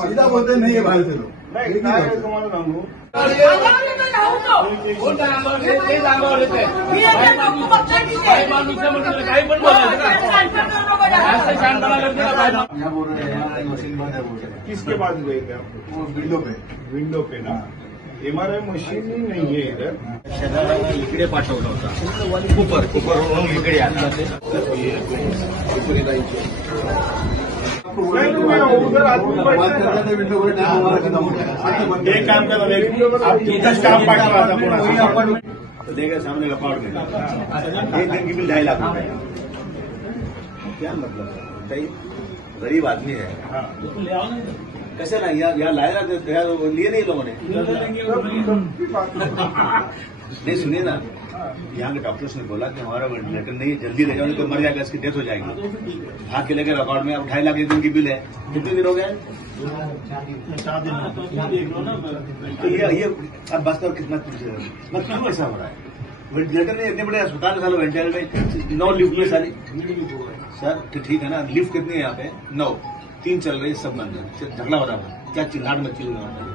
सीधा बोलते नहीं है बाहर से लोग नाही काय आहे तुम्हाला सांगू यहाँ बोल रहे हैं मशीन बंद है बोल रहे हैं किसके पास गए थे आप वो विंडो पे ना एमआरआई मशीन ही नाहीये इधर इकडे पाठवलं होता कुपरवरून इकडे आला उधर आदमी विंडो पर एक काम करा इधर स्टाफ पाठवा था तो देगा सामने का पाउड में एक दिन की बिल 2.5 लाख रुपए क्या मतलब गरीब आदमी है कैसे ना यहाँ लाया लिए नहीं लोगों ने नहीं सुनिए ना यहाँ के डॉक्टर्स ने बोला कि हमारा वेंटिलेटर नहीं है जल्दी ले जाओ तो मर जाएगा इसकी डेथ हो जाएगी भाग के लेकर रिकॉर्ड में अब 2.5 लाख एक दिन की बिल है कितने दिन हो गए तो ये अब बस कर कितना बस क्यों ऐसा हो रहा है वेंटिलेटर में इतने बड़े अस्पताल में वेंटिलेटर में 9 लिफ्ट में सारी सर तो ठीक है ना लिफ्ट कितनी है यहाँ पे 9 3 चल रही सब बंद है झगड़ा हो रहा है क्या चिल्लाट मच्छी लगा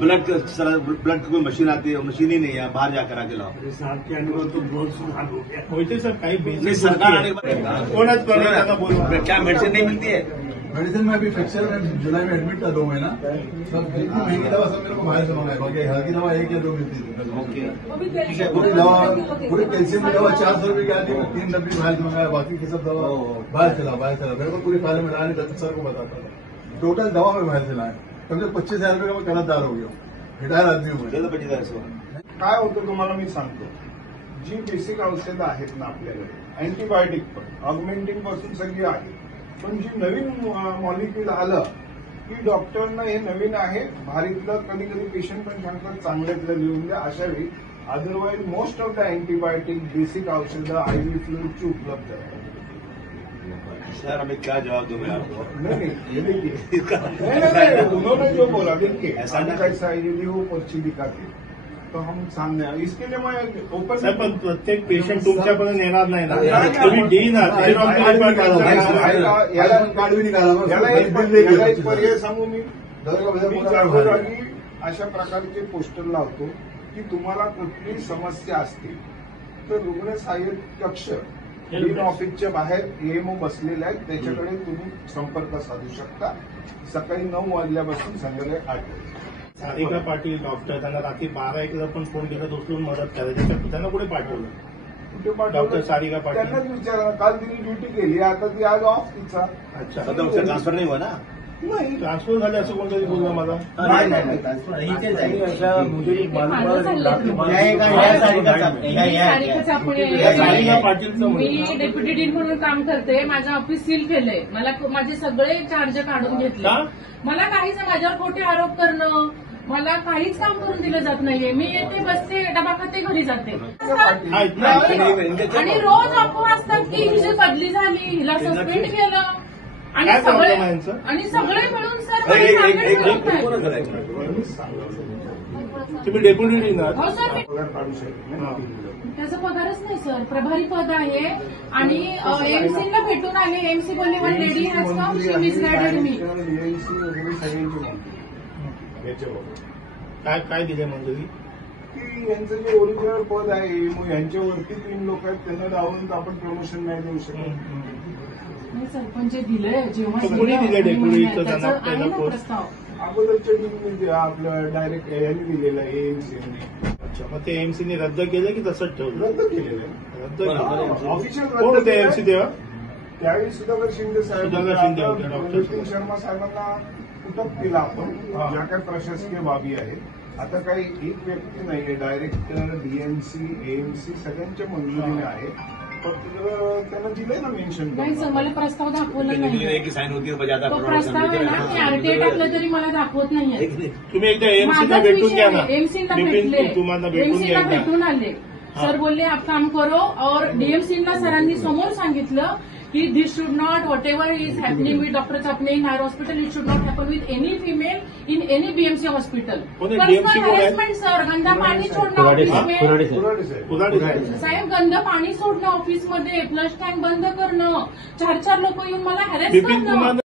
ब्लड की कोई मशीन आती है मशीन ही नहीं है बाहर जाकर आके लाओ आपके अनुभव तो बहुत सुधार हो गया होते सर नहीं सरकार आने के बाद क्या मेडिसिन नहीं मिलती है मेडिसिन में अभी फ्रैक्चर में जुलाई में एडमिट था 2 महीना सब बिल्कुल महंगी दवा सब मेरे को बाहर से मंगाई बाकी हल्की दवा 1 या 2 मिलती थी पूरी दवा पूरी कैल्शियम की दवा 400 रुपए की आती है 3 डब्बी बाहर से मंगाया बाकी की सब दवा बाहर चला मेरे को पूरी फाइल में लाने डॉक्टर सर को बताता था टोटल दवा में बाहर से लाए कम से 25,000 रुपये का मैं कर्जदार हो गया रिटायर आदमी हूँ 25,000 काय होतं तुम्हाला मी सांगतो जी बेसिक औषधं आहेत ना आपल्याकडे अँटीबायोटिक पण ऑगमेंटिंग पासून सगळी आहे पण जी नवीन मॉलिक्यूल आलं की डॉक्टरनं हे नवीन आहे भारीतलं कधी कधी पेशंट पण सांगतात चांगल्यातलं लिहून द्या अशा वेळी otherwise most of the antibiotic basic औषधं आयव्ही फ्लूइडची उपलब्ध आहे सर हमें क्या जवाब दूं मैं आपको नहीं उन्होंने जो बोला देखिए ऐसा ये वो पर्ची दिखाते तो हम सामने इसके लिए मैं ओपन सर पण प्रत्येक पेशंट तुमच्यापर्यंत येणार नाही ना तुम्ही देईना याला एक पर्याय सांगू मी जागोजागी अशा प्रकारचे पोस्टर लावतो की तुम्हाला कुठली समस्या असते तर रुग्ण सहाय्यक कक्ष मेन ऑफिसच्या बाहेर एएमओ बसलेले आहेत त्याच्याकडे तुम्ही संपर्क साधू शकता सकाळी 9 वाजल्यापासून संध्याकाळी 8 वाजता सारिका पाटील डॉक्टर त्यांना रात्री 12-1 पण फोन केला उचलून मदत करायची त्यांना कुठे पाठवलं कुठे डॉक्टर सारिका पाटील त्यांनाच विचारा काल तिने ड्युटी केली आता ती आज ऑफ तिचा अच्छा सध्या उसका ट्रान्सफर नहीं हुआ ना नाही ट्रान्सफर झाले असं कोणतरी बोललं मला सारिका पाटीलचं मी डेप्युटी डीन म्हणून काम करते माझं ऑफिस सील केलंय मला माझे सगळे चार्ज काढून घेतले मला काहीच माझ्यावर खोटे आरोप करणं मला काहीच काम करून दिलं जात नाहीये मी येते बसते डबा खाते घरी जाते आणि रोज अफवा असतात की हिची बदली झाली हिला सस्पेंड केलं आणि सगळे मिळून सर तुम्ही डेप्युटी डीन हो सर त्याचा पगारच नाही सर प्रभारी पद आहे आणि एमसीला भेटून आले एमसी बोलले one lady has come she misguided me काय दिले मंजुरी की यांचं जे ओरिजिनल पद आहे मग यांच्यावरती 3 लोक आहेत त्यांना डावून आपण प्रमोशन नाही देऊ शकत नाही सर पण जे दिलंय जेव्हा कोणी दिले डेप्युटीचं त्याचा आहे ना प्रस्ताव अगोदरच्या टीमने आपलं डायरेक्ट यांनी दिलेलं आहे एएमसीने अच्छा मग ते एमसीने रद्द केलं की तसंच ठेवलं रद्द केलेलं आहे रद्द ऑफिशियल कोण होते एमसी तेव्हा त्यावेळी सुधाकर शिंदे साहेब सुधाकर शिंदे होते, डॉक्टर नितीन शर्मा साहेबांना उठप केला आपण ज्या काही प्रशासकीय बाबी आहेत आता काही एक व्यक्ती नाहीये डायरेक्टर डीएमसी एएमसी सगळ्यांच्या मंजुरीने आहे फक्त त्यांना दिलंय ना मेन्शन नाही सर मला प्रस्ताव दाखवला नाही साइन होती है बजाता तो प्रस्ताव आहे ना की आरटीआय टाकलं तरी मला दाखवत नाहीये तुम्ही एकदा एमसीला भेटून घ्या ना एमसीला भेटले तुम्हाला एमसीला भेटून आले सर बोलले आप काम करो और डीएमसीला सरांनी समोर सांगितलं कि this should not whatever is happening with doctor Chapne in our hospital it should not happen with any female in any BMC hospital personal harassment sir गंदा पाणी छोड़ना ऑफिस में साहेब गंदा पाणी सोडणं ऑफिसमध्ये फ्लश टँक बंद करणं 4 लोक येऊन मला हॅरेस करणं